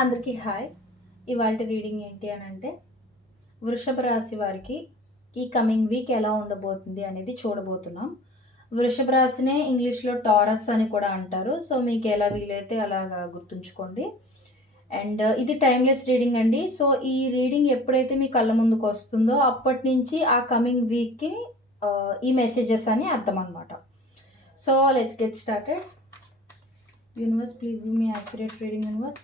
అందరికీ హాయ్. ఇవాల్టి రీడింగ్ ఏంటి అనంటే, వృషభ రాశి వారికి ఈ కమింగ్ వీక్ ఎలా ఉండబోతుంది అనేది చూడబోతున్నాం. వృషభ రాశినే ఇంగ్లీష్‌లో టారస్ అని కూడా అంటారు. సో, మీకు ఎలా వీలైతే అలాగా గుర్తుంచుకోండి. అండ్ ఇది టైమ్‌లెస్ రీడింగ్ అండి. సో, ఈ రీడింగ్ ఎప్పుడైతే మీ కళ్ళ ముందుకొస్తుందో అప్పటినుంచి ఆ కమింగ్ వీక్‌కి ఈ మెసేజెస్ అని అర్థం అనమాట. So, let's get started. Universe please give me accurate reading universe.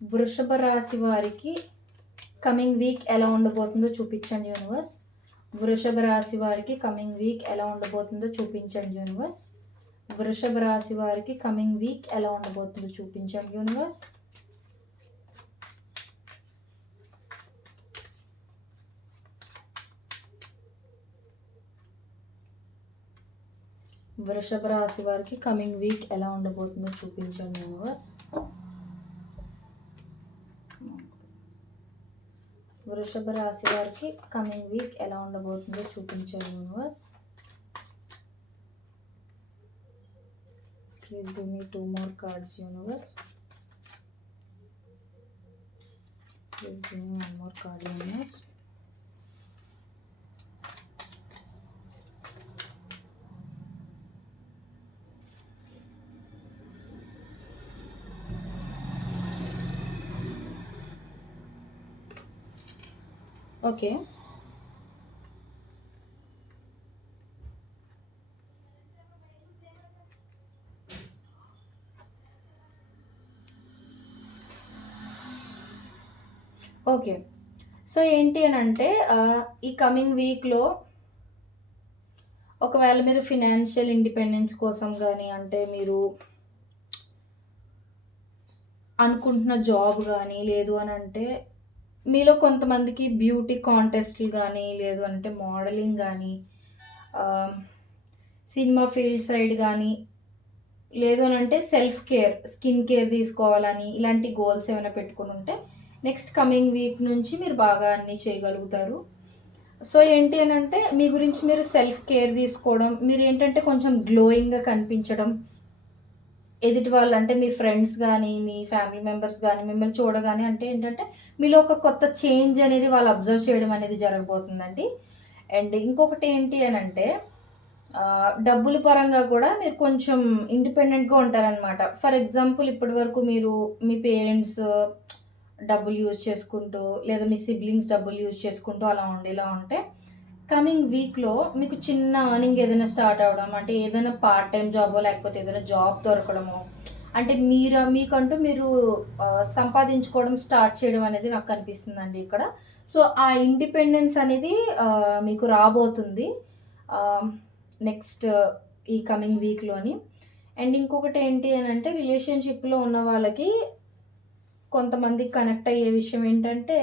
వృషభ రాశి వారికి కమింగ్ వీక్ ఎలా ఉండబోతుందో చూపించండి యూనివర్స్. వృషభ రాశి వారికి కమింగ్ వీక్ ఎలా ఉండబోతుందో చూపించండి యూనివర్స్. వృషభ రాశి వారికి కమింగ్ వీక్ ఎలా ఉండబోతుందో చూపించండి యూనివర్స్. వృషభ రాశి వారికి కమింగ్ వీక్ ఎలా ఉండబోతుందో చూపించండి యూనివర్స్. వృషభ రాశి వారికి కమింగ్ వీక్ ఎలా ఉండబోతుందో చూపించండి universe. Please give me 2 more cards universe. Please give me 1 more card universe. Okay. Okay. So, ఏంటి అనంటే ఈ కమింగ్ వీక్‌లో ఒకవేళ మీరు ఫినాన్షియల్ ఇండిపెండెన్స్ కోసం గానీ, అంటే మీరు అనుకుంటున్న జాబ్ గానీ, లేదు అనంటే మీలో కొంతమందికి బ్యూటీ కాంటెస్ట్‌లు గానీ, లేదు అంటే మోడలింగ్ గానీ, సినిమా ఫీల్డ్ సైడ్ గానీ, లేదు అనంటే సెల్ఫ్ కేర్, స్కిన్ కేర్ తీసుకోవాలని ఇలాంటి గోల్స్ ఏమైనా పెట్టుకొనుంటే నెక్స్ట్ కమింగ్ వీక్ నుంచి మీరు బాగా అన్నీ చేయగలుగుతారు. సో, ఏంటి అనంటే మీ గురించి మీరు సెల్ఫ్ కేర్ తీసుకోవడం, మీరేంటంటే కొంచెం గ్లోయింగ్‌గా కనిపించడం, ఎదుటి వాళ్ళు అంటే మీ ఫ్రెండ్స్ గానీ, మీ ఫ్యామిలీ మెంబర్స్ గానీ మిమ్మల్ని చూడగానే అంటే ఏంటంటే మీలో ఒక కొత్త చేంజ్ అనేది వాళ్ళు అబ్జర్వ్ చేయడం అనేది జరగబోతుందండి. అండ్ ఇంకొకటి ఏంటి అనంటే డబ్బుల పరంగా కూడా మీరు కొంచెం ఇండిపెండెంట్‌గా ఉంటారనమాట. ఫర్ ఎగ్జాంపుల్ ఇప్పటి వరకు మీరు మీ పేరెంట్స్ డబ్బులు యూజ్ చేసుకుంటూ, లేదా మీ సిబ్లింగ్స్ డబ్బులు యూజ్ చేసుకుంటూ అలా ఉండేలా ఉంటే, కమింగ్ వీక్‌లో మీకు చిన్న ఎర్నింగ్ ఏదైనా స్టార్ట్ అవ్వడం, అంటే ఏదైనా పార్ట్ టైమ్ జాబో, లేకపోతే ఏదైనా జాబ్ దొరకడమో, అంటే మీకంటూ మీరు సంపాదించుకోవడం స్టార్ట్ చేయడం అనేది నాకు కనిపిస్తుందండి ఇక్కడ. సో, ఆ ఇండిపెండెన్స్ అనేది మీకు రాబోతుంది. ఆహ్, నెక్స్ట్ ఈ కమింగ్ వీక్‌లోని. అండ్ ఇంకొకటి ఏంటి అనంటే రిలేషన్‌షిప్‌లో ఉన్న వాళ్ళకి కొంతమందికి కనెక్ట్ అయ్యే విషయం ఏంటంటే,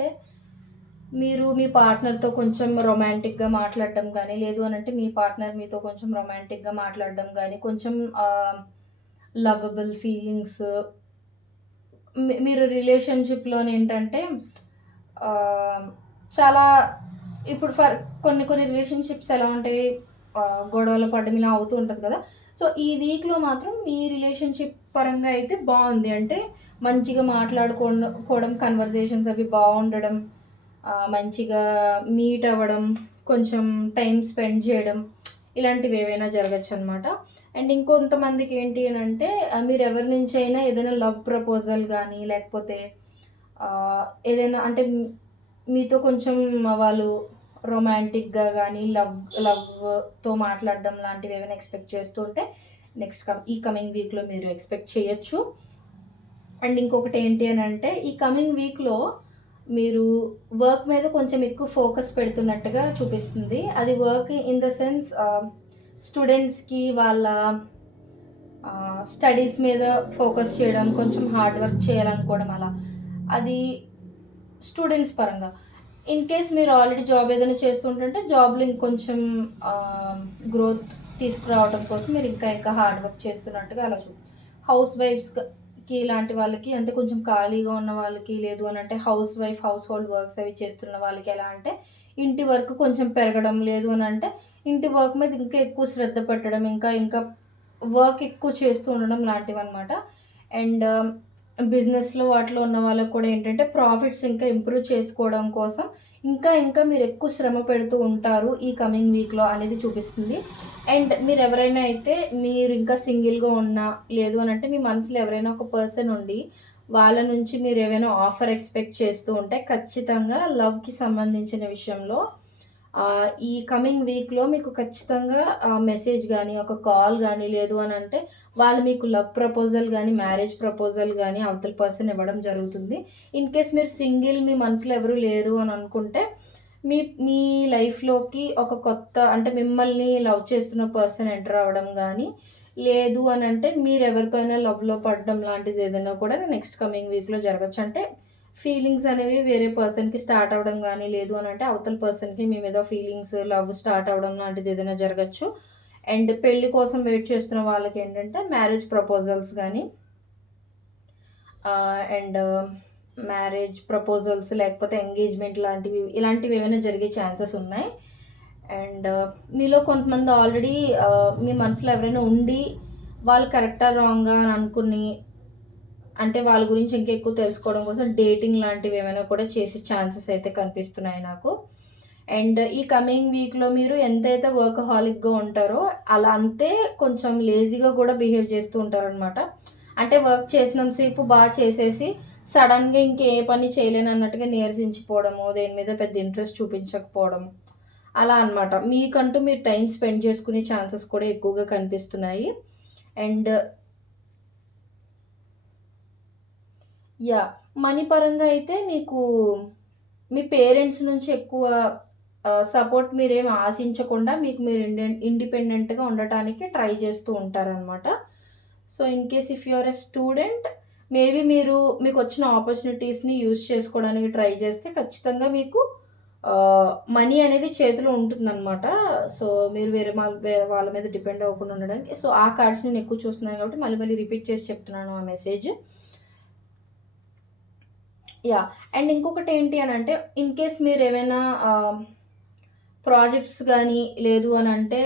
మీరు మీ పార్ట్నర్‌తో కొంచెం రొమాంటిక్‌గా మాట్లాడడం గానీ, లేదు అనంటే మీ పార్ట్నర్ మీతో కొంచెం రొమాంటిక్‌గా మాట్లాడడం గానీ, కొంచెం లవబుల్ ఫీలింగ్స్ మీరు రిలేషన్‌షిప్‌లోనేంటంటే ఆహ్, చాలా ఇప్పుడు కొన్ని కొన్ని రిలేషన్‌షిప్స్ ఎలా ఉంటాయి, గొడవలు పడడం ఇలా అవుతూ ఉంటది కదా! సో, ఈ వీక్‌లో మాత్రం మీ రిలేషన్‌షిప్ పరంగా అయితే బావుంది. అంటే మంచిగా కోవడం, కన్వర్జేషన్స్ అవి బావుండడం, మంచిగా మీట్ అవ్వడం, కొంచెం టైమ్ స్పెండ్ చేయడం, ఇలాంటివేవైనా జరగొచ్చనమాట. అండ్ ఇంకొంతమందికి ఏంటి అనంటే మీరెవరి నుంచైనా ఏదైనా లవ్ ప్రపోజల్ గానీ, లేకపోతే ఏదైనా అంటే మీతో కొంచెం వాళ్ళు రొమాంటిక్‌గా గానీ, లవ్‌తో మాట్లాడడం లాంటివేవైనా ఎక్స్‌పెక్ట్ చేస్తూ ఉంటే ఈ కమింగ్ వీక్‌లో మీరు ఎక్స్‌పెక్ట్ చేయొచ్చు. అండ్ ఇంకొకటి ఏంటి అనంటే ఈ కమింగ్ వీక్‌లో మీరు వర్క్ మీద కొంచెం ఎక్కువ ఫోకస్ పెడుతున్నట్టుగా చూపిస్తుంది. అది వర్క్ ఇన్ ద సెన్స్ స్టూడెంట్స్‌కి వాళ్ళ స్టడీస్ మీద ఫోకస్ చేయడం, కొంచెం హార్డ్ వర్క్ చేయాలనుకోవడం అలా. అది స్టూడెంట్స్ పరంగా. ఇన్ కేస్ మీరు ఆల్రెడీ జాబ్ ఏదైనా చేస్తుంటుంటే జాబ్‌లో ఇంకొంచెం గ్రోత్ తీసుకురావడం కోసం మీరు ఇంకా ఇంకా హార్డ్ వర్క్ చేస్తున్నట్టుగా అలా హౌస్ వైఫ్స్‌కి ఇలాంటి వాళ్ళకి అంటే కొంచెం ఖాళీగా ఉన్న వాళ్ళకి, లేదు అనంటే హౌస్ హోల్డ్ వర్క్స్ అవి చేస్తున్న వాళ్ళకి ఎలా అంటే ఇంటి వర్క్ కొంచెం పెరగడం, లేదు అనంటే ఇంటి వర్క్ మీద ఇంకా ఎక్కువ శ్రద్ధ పెట్టడం, ఇంకా ఇంకా వర్క్ ఎక్కువ చేస్తూ ఉండడం లాంటివన్నమాట. అండ్ బిజినెస్‌లో వాటిలో ఉన్న వాళ్ళకి కూడా ఏంటంటే ప్రాఫిట్స్ ఇంకా ఇంప్రూవ్ చేసుకోవడం కోసం ఇంకా మీరు ఎక్కువ శ్రమ పెడుతూ ఉంటారు ఈ కమింగ్ వీక్‌లో అనేది చూపిస్తుంది. అండ్ మీరెవరైనా అయితే మీరు ఇంకా సింగిల్‌గా ఉన్నా, లేదు అనంటే మీ మనసులో ఎవరైనా ఒక పర్సన్ ఉండి, వాళ్ళ నుంచి మీరేమైనా ఆఫర్ ఎక్స్‌పెక్ట్ చేస్తూ ఉంటే ఖచ్చితంగా లవ్‌కి సంబంధించిన విషయంలో ఈ కమింగ్ వీక్‌లో మీకు ఖచ్చితంగా మెసేజ్ గాని, ఒక కాల్ గాని, లేదు అనంటే వాళ్ళు మీకు లవ్ ప్రపోజల్ గాని, మ్యారేజ్ ప్రపోజల్ గాని అవతల పర్సన్ ఇవ్వడం జరుగుతుంది. ఇన్ కేస్ మీరు సింగిల్ మీ మనసులో ఎవరు లేరు అని అనుకుంటే, మీ మీ లైఫ్‌లోకి ఒక కొత్త అంటే మిమ్మల్ని లవ్ చేస్తున్న పర్సన్ ఎంటర్ అవ్వడం గాని, లేదు అనంటే మీరెవరితో అయినా లవ్‌లో పడడం లాంటిది ఏదైనా కూడా నెక్స్ట్ కమింగ్ వీక్‌లో జరగొచ్చు. అంటే ఫీలింగ్స్ అనేవి వేరే పర్సన్‌కి స్టార్ట్ అవ్వడం గాని, లేదు అనంటే అవతల పర్సన్‌కి మీ మీద ఫీలింగ్స్, లవ్ స్టార్ట్ అవ్వడం లాంటిది ఏదైనా జరగొచ్చు. అండ్ పెళ్లి కోసం వెయిట్ చేస్తున్న వాళ్ళకేంటంటే మ్యారేజ్ ప్రపోజల్స్ గాని అండ్ మ్యారేజ్ ప్రపోజల్స్ లేకపోతే ఎంగేజ్‌మెంట్ లాంటివి ఇలాంటివి ఏమైనా జరిగే ఛాన్సెస్ ఉన్నాయి. అండ్ మీలో కొంతమంది ఆల్రెడీ మీ మనసులో ఎవరైనా ఉండి, వాళ్ళు కరెక్టా? రాంగా? అని అనుకుని అంటే వాళ్ళ గురించి ఇంకా ఎక్కువ తెలుసుకోవడం కోసం డేటింగ్ లాంటివి ఏమైనా కూడా చేసే ఛాన్సెస్ అయితే కనిపిస్తున్నాయి నాకు. అండ్ ఈ కమింగ్ వీక్‌లో మీరు ఎంతైతే వర్కహాలిక్‌గా ఉంటారో, అలా అంతే కొంచెం లేజీగా కూడా బిహేవ్ చేస్తూ ఉంటారనమాట. అంటే వర్క్ చేసినంత సేపు చేసేసి సడెన్‌గా ఇంకే పని చేయలేనన్నట్టుగా నీరసించిపోవడము, దేని మీద పెద్ద ఇంట్రెస్ట్ చూపించకపోవడం, అలా అనమాట. మీకంటూ మీరు టైమ్ స్పెండ్ చేసుకునే ఛాన్సెస్ కూడా ఎక్కువగా కనిపిస్తున్నాయి. And yeah! మనీ పరంగా అయితే మీకు మీ పేరెంట్స్ నుంచి ఎక్కువ సపోర్ట్ మీరేమి ఆశించకుండా మీకు మీరు ఇండిపెండెంట్‌గా ఉండటానికి ట్రై చేస్తూ ఉంటారనమాట. So, in case if you are a student maybe మీకొచ్చిన ఆపర్చునిటీస్‌ని యూజ్ చేసుకోవడానికి ట్రై చేస్తే ఖచ్చితంగా మీకు మనీ అనేది చేతిలో ఉంటుందనమాట. సో, మీరు వేరే వాళ్ళ మీద డిపెండ్ అవ్వకుండా ఉండడానికి. సో, ఆ కార్డ్స్ నేను ఎక్కువ చూస్తున్నాను కాబట్టి మళ్ళీ రిపీట్ చేసి చెప్తున్నాను ఆ మెసేజ్. యాహ్! అండ్ ఇంకొకటేంటి అనంటే, ఇన్ కేస్ మీరేమైనా ప్రాజెక్ట్స్ గానీ, లేదు అనంటే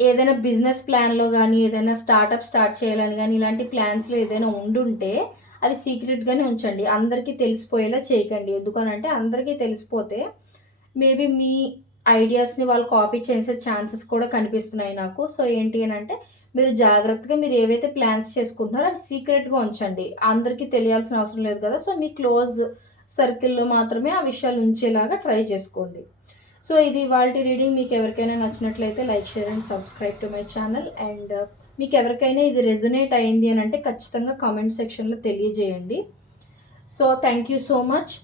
ఏదైనా బిజినెస్ ప్లాన్‌లో గానీ, ఏదైనా స్టార్ట్ చేయాలని గానీ, ఇలాంటి ప్లాన్స్‌లో ఏదైనా ఉండుంటే, అవి సీక్రెట్‌గానే ఉంచండి. అందరికీ తెలిసిపోయేలా చేయకండి. ఎందుకనంటే, అందరికీ తెలిసిపోతే, మేబీ మీ ఐడియాస్‌ని వాళ్ళు కాపీ చేసే ఛాన్సెస్ కూడా కనిపిస్తున్నాయి నాకు. సో, ఏంటి అనంటే, మీరు జాగ్రత్తగా మీరు ఏవైతే ప్లాన్స్ చేసుకుంటున్నారో అవి సీక్రెట్‌గా ఉంచండి. అందరికీ తెలియాల్సిన అవసరం లేదు కదా! సో, మీ క్లోజ్ సర్కిల్‌లో మాత్రమే ఆ విషయాలు ఉంచేలాగా ట్రై చేసుకోండి. సో, ఇది ఇవాల్టి రీడింగ్. మీకెవరికైనా నచ్చినట్లయితే like, share and subscribe to my channel. And మీకెవరికైనా ఇది రెజొనేట్ అయింది అనంటే ఖచ్చితంగా కామెంట్ సెక్షన్‌లో తెలియజేయండి. So, thank you so much.